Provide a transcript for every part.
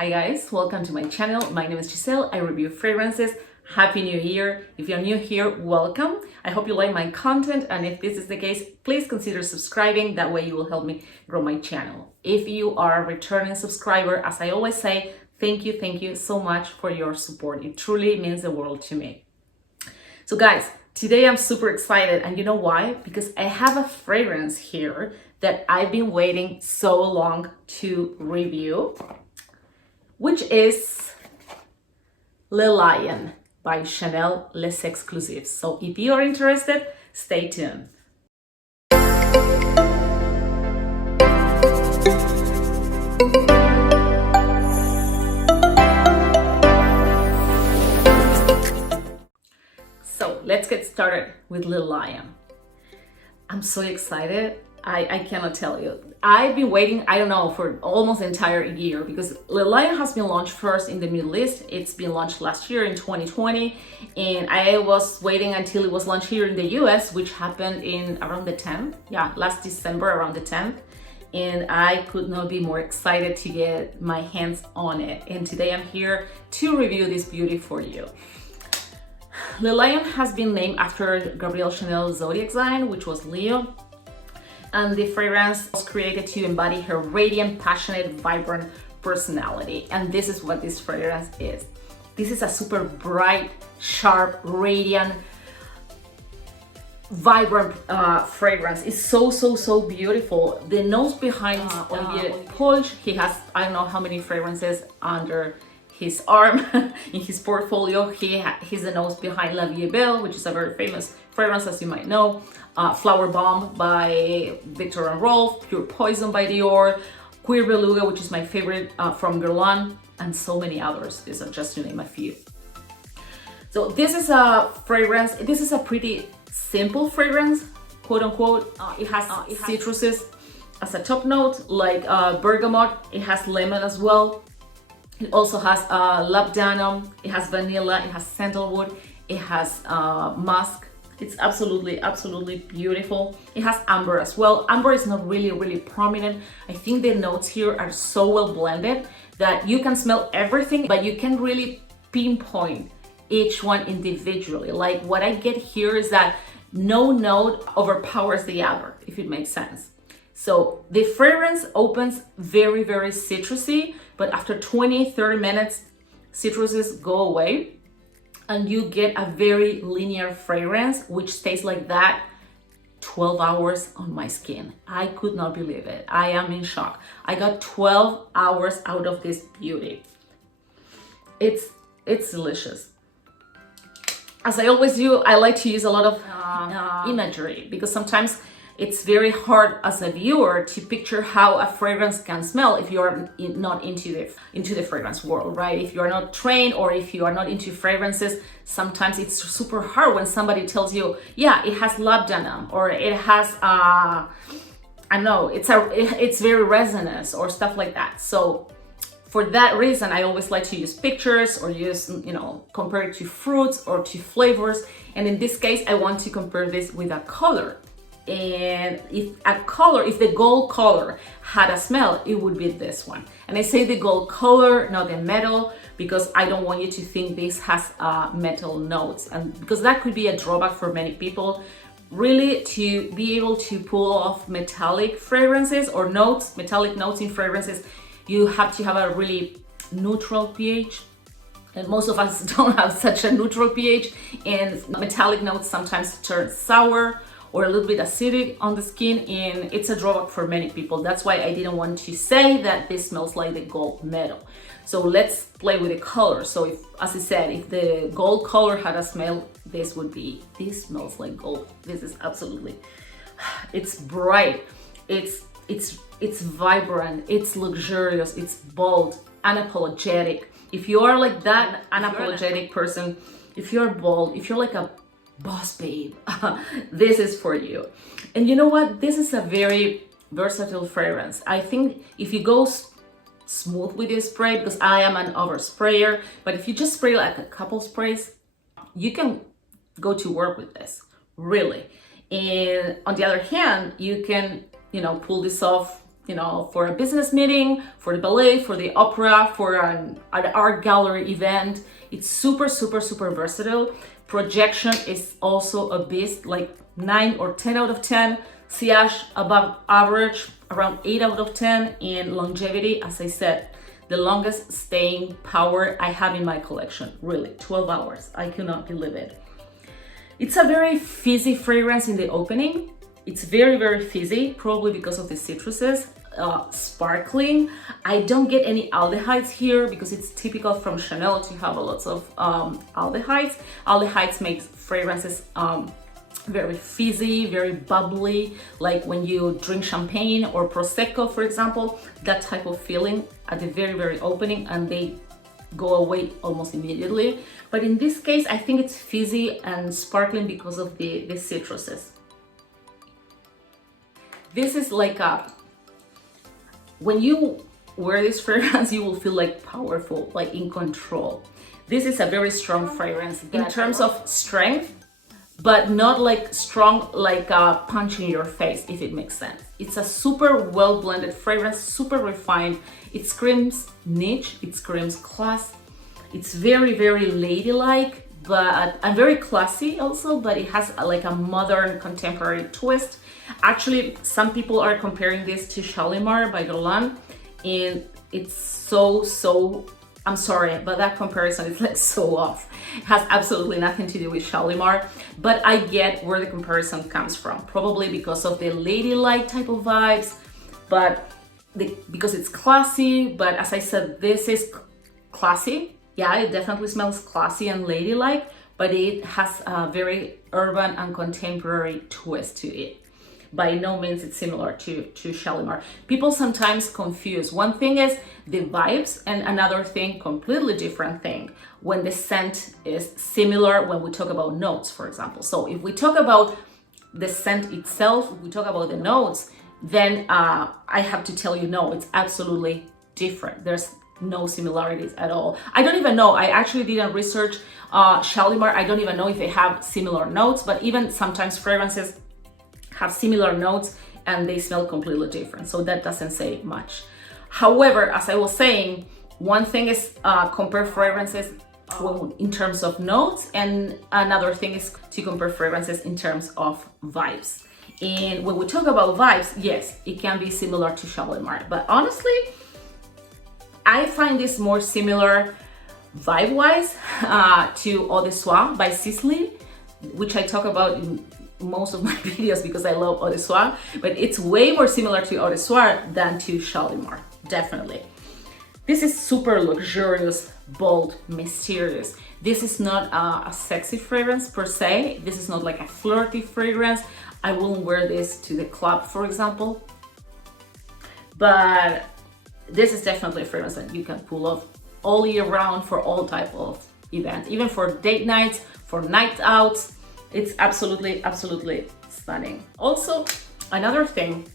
Hi guys, welcome to my channel. My name is Giselle. I review fragrances. Happy New Year. If you're new here, welcome. I hope you like my content, and if this is the case, please consider subscribing. That way you will help me grow my channel. If you are a returning subscriber, as I always say, thank you so much for your support. It truly means the world to me. So guys, today I'm super excited, and you know why? Because I have a fragrance here that I've been waiting so long to review, which is Le Lion by Chanel Les Exclusifs. So if you're interested, stay tuned. So let's get started with Le Lion. I'm so excited. I cannot tell you. I've been waiting, I don't know, for almost an entire year, because Le Lion has been launched first in the Middle East. It's been launched last year in 2020, and I was waiting until it was launched here in the US, which happened in around the 10th. Yeah, last December around the 10th. And I could not be more excited to get my hands on it. And today I'm here to review this beauty for you. Le Lion has been named after Gabrielle Chanel's zodiac sign, which was Leo. And the fragrance was created to embody her radiant, passionate, vibrant personality. And this is what this fragrance is. This is a super bright, sharp, radiant, vibrant fragrance. It's so beautiful. The nose behind Olivier Polge, he has, I don't know how many fragrances under his arm in his portfolio. He's the nose behind La Vie Belle, which is a very famous fragrance, as you might know. Flower Bomb by Viktor and Rolf, Pure Poison by Dior, Queer Beluga, which is my favorite from Guerlain, and so many others. These are just to name a few. So this is a fragrance. This is a pretty simple fragrance, quote unquote. It has citruses as a top note, like bergamot. It has lemon as well. It also has labdanum. It has vanilla. It has sandalwood. It has musk. It's absolutely beautiful. It has amber as well. Amber is not really prominent. I think the notes here are so well blended that you can smell everything, but you can really pinpoint each one individually. Like what I get here is that no note overpowers the other, if it makes sense. So the fragrance opens very citrusy, but after 20-30 minutes, citruses go away, and you get a very linear fragrance, which stays like that 12 hours on my skin. I could not believe it. I am in shock. I got 12 hours out of this beauty. It's delicious. As I always do, I like to use a lot of imagery, because sometimes it's very hard as a viewer to picture how a fragrance can smell if you're not into the fragrance world, right? If you're not trained, or if you are not into fragrances, sometimes it's super hard when somebody tells you, yeah, it has labdanum, or it has I don't know, it's very resinous or stuff like that. So for that reason, I always like to use pictures, or use, compare it to fruits or to flavors. And in this case, I want to compare this with a color. And if the gold color had a smell, it would be this one. And I say the gold color, not the metal, because I don't want you to think this has metal notes, and because that could be a drawback for many people. Really, to be able to pull off metallic fragrances or notes, metallic notes in fragrances, you have to have a really neutral pH. And most of us don't have such a neutral pH, and metallic notes sometimes turn sour or a little bit acidic on the skin, and it's a drawback for many people. That's why I didn't want to say that this smells like the gold metal. So let's play with the color. So if, as I said, if the gold color had a smell, this smells like gold. This is absolutely, it's bright, it's vibrant, it's luxurious, it's bold, unapologetic. If you are like that unapologetic person, if you're bold, if you're like a boss babe, this is for you. And you know what? This is a very versatile fragrance. I think if you go smooth with your spray, because I am an oversprayer, but if you just spray like a couple sprays, you can go to work with this, really. And on the other hand, you can, pull this off you know, for a business meeting, for the ballet, for the opera, for an art gallery event. It's super, super, super versatile. Projection is also a beast, like 9 or 10 out of 10. Sillage above average, around 8 out of 10. And longevity, as I said, the longest staying power I have in my collection, really, 12 hours. I cannot believe it. It's a very fizzy fragrance in the opening. It's very, very fizzy, probably because of the citruses. Sparkling. I don't get any aldehydes here because it's typical from Chanel to have a lot of aldehydes. Aldehydes makes fragrances very fizzy, very bubbly, like when you drink champagne or Prosecco, for example, that type of feeling at the very, very opening, and they go away almost immediately. But in this case, I think it's fizzy and sparkling because of the citruses. This is like when you wear this fragrance, you will feel like powerful, like in control. This is a very strong fragrance in terms of strength, but not like strong, like a punch in your face, if it makes sense. It's a super well blended fragrance, super refined. It screams niche, it screams class. It's very, very ladylike, and very classy also, but it has like a modern contemporary twist. Actually, some people are comparing this to Shalimar by Guerlain, and it's so, I'm sorry, but that comparison is like so off. It has absolutely nothing to do with Shalimar, but I get where the comparison comes from, probably because of the ladylike type of vibes, but because it's classy. But as I said, this is classy. Yeah, it definitely smells classy and ladylike, but it has a very urban and contemporary twist to it. By no means it's similar to Shalimar. People sometimes confuse. One thing is the vibes, and another thing, completely different thing, when the scent is similar when we talk about notes, for example. So if we talk about the scent itself, if we talk about the notes, then I have to tell you, no, it's absolutely different. There's no similarities at all. I don't even know. I actually didn't research Shalimar. I don't even know if they have similar notes, but even sometimes fragrances have similar notes and they smell completely different. So that doesn't say much. However, as I was saying, one thing is compare fragrances in terms of notes, and another thing is to compare fragrances in terms of vibes. And when we talk about vibes, yes, it can be similar to Shalimar, but honestly, I find this more similar vibe-wise to Eau de Soie by Sisley, which I talk about in most of my videos because I love Eau de Soie, but it's way more similar to Eau de Soie than to Shalimar, definitely. This is super luxurious, bold, mysterious. This is not a sexy fragrance per se. This is not like a flirty fragrance. I wouldn't wear this to the club, for example, but this is definitely a fragrance that you can pull off all year round for all type of events, even for date nights, for night outs. It's absolutely, absolutely stunning. Also, another thing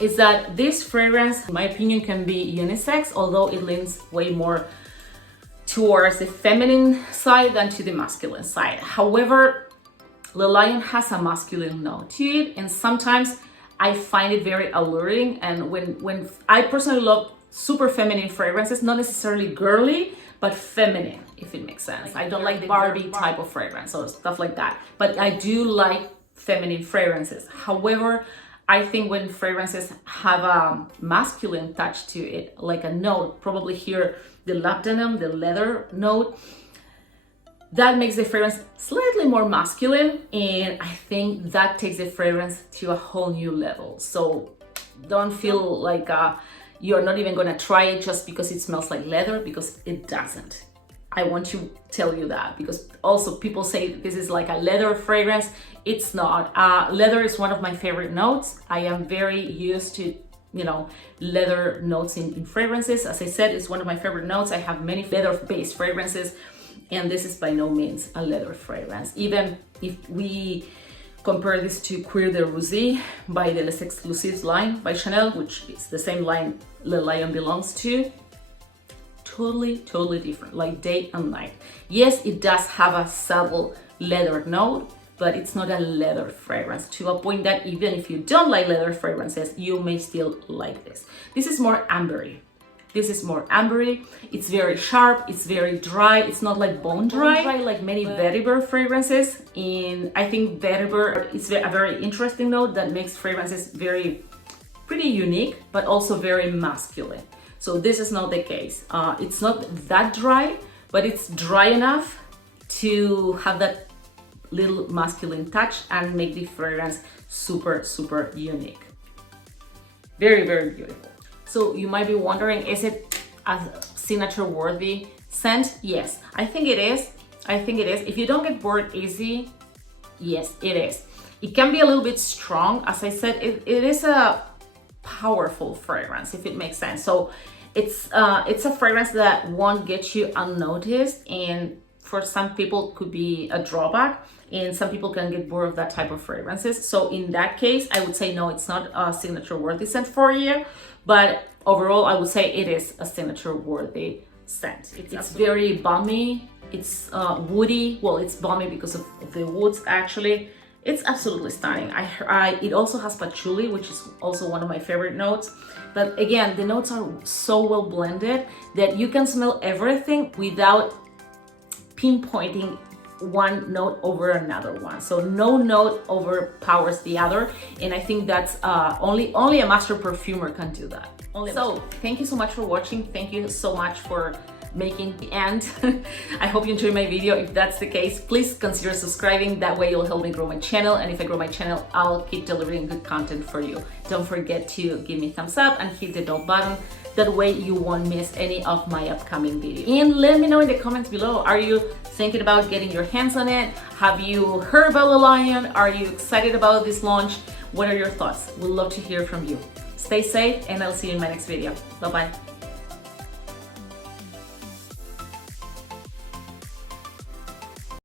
is that this fragrance, in my opinion, can be unisex, although it leans way more towards the feminine side than to the masculine side. However, Le Lion has a masculine note to it, and sometimes I find it very alluring. And when I personally love super feminine fragrances, not necessarily girly, but feminine, if it makes sense. I don't like the Barbie type of fragrance or stuff like that, but I do like feminine fragrances. However, I think when fragrances have a masculine touch to it, like a note, probably here the labdanum, the leather note, that makes the fragrance slightly more masculine, and I think that takes the fragrance to a whole new level. So don't feel like you're not even gonna try it just because it smells like leather, because it doesn't. I want to tell you that, because also people say this is like a leather fragrance. It's not. Leather is one of my favorite notes. I am very used to, you know, leather notes in fragrances. As I said, it's one of my favorite notes. I have many leather-based fragrances, and this is by no means a leather fragrance. Even if we compare this to Cuir de Rosy by the Les Exclusifs line by Chanel, which is the same line Le Lion belongs to, totally different, like day and night. Yes, it does have a subtle leather note, but it's not a leather fragrance, to a point that even if you don't like leather fragrances, you may still like this. This is more ambery. This is more ambery. It's very sharp, it's very dry. It's not like bone dry like many vetiver fragrances. I think vetiver is a very interesting note that makes fragrances pretty unique, but also very masculine. So this is not the case. It's not that dry, but it's dry enough to have that little masculine touch and make the fragrance super, super unique. Very, very beautiful. So you might be wondering, is it a signature worthy scent? Yes, I think it is. I think it is. If you don't get bored easy, yes, it is. It can be a little bit strong. As I said, it is a powerful fragrance, if it makes sense. So it's a fragrance that won't get you unnoticed, and for some people could be a drawback, and some people can get bored of that type of fragrances. So in that case, I would say no, it's not a signature worthy scent for you, but overall I would say it is a signature worthy scent. It's very balmy, it's woody. Well, it's balmy because of the woods actually. It's absolutely stunning. It also has patchouli, which is also one of my favorite notes. But again, the notes are so well blended that you can smell everything without pinpointing one note over another one. So no note overpowers the other, and I think that's only a master perfumer can do that. So thank you so much for watching. Thank you so much for making the end. I hope you enjoyed my video. If that's the case, please consider subscribing. That way you'll help me grow my channel, and if I grow my channel, I'll keep delivering good content for you. Don't forget to give me a thumbs up and hit the bell button. That way you won't miss any of my upcoming videos. And let me know in the comments below, are you thinking about getting your hands on it? Have you heard about the Lion? Are you excited about this launch? What are your thoughts? We'd love to hear from you. Stay safe, and I'll see you in my next video. Bye-bye.